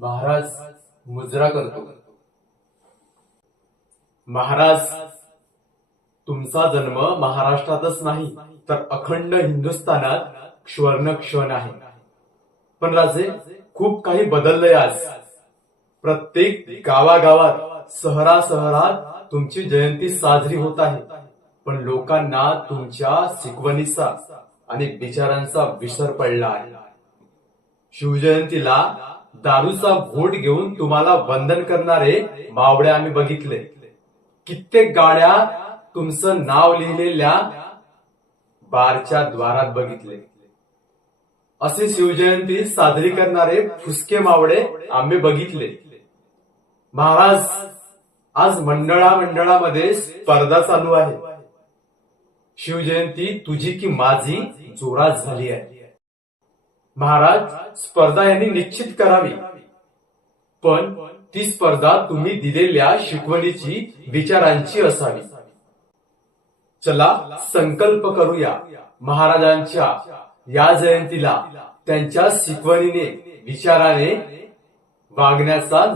महाराज मुजरा करतो. महाराज, तुमचा जन्म महाराष्ट्रातच नाही तर अखंड हिंदुस्थानात क्षण आहे. पण राजे, खूप काही बदललंय आज. प्रत्येक गावागावात, शहरात तुमची जयंती साजरी होत आहे. पण लोकांना तुमच्या शिकवणीचा आणि विचारांचा विसर पडला आहे. शिवजयंतीला दारूचा घोट घेऊन तुम्हाला वंदन करणारे मावळे आम्ही बघितले. कित्येक गाड्या तुमचं नाव लिहिलेल्या बारच्या द्वारात बघितले. असे शिवजयंती साजरी करणारे फुसके मावळे आम्ही बघितले. महाराज, आज मंडळामध्ये स्पर्धा चालू आहे. शिवजयंती तुझी की माझी जोरात झाली आहे. महाराज, स्पर्धा यांनी निश्चित करावी, पण ती स्पर्धा तुम्ही दिलेल्या शिकवणीची, विचारांची असावी. चला संकल्प करूया महाराजांच्या या जयंतीला त्यांच्या शिकवणीने, विचाराने वागण्याचा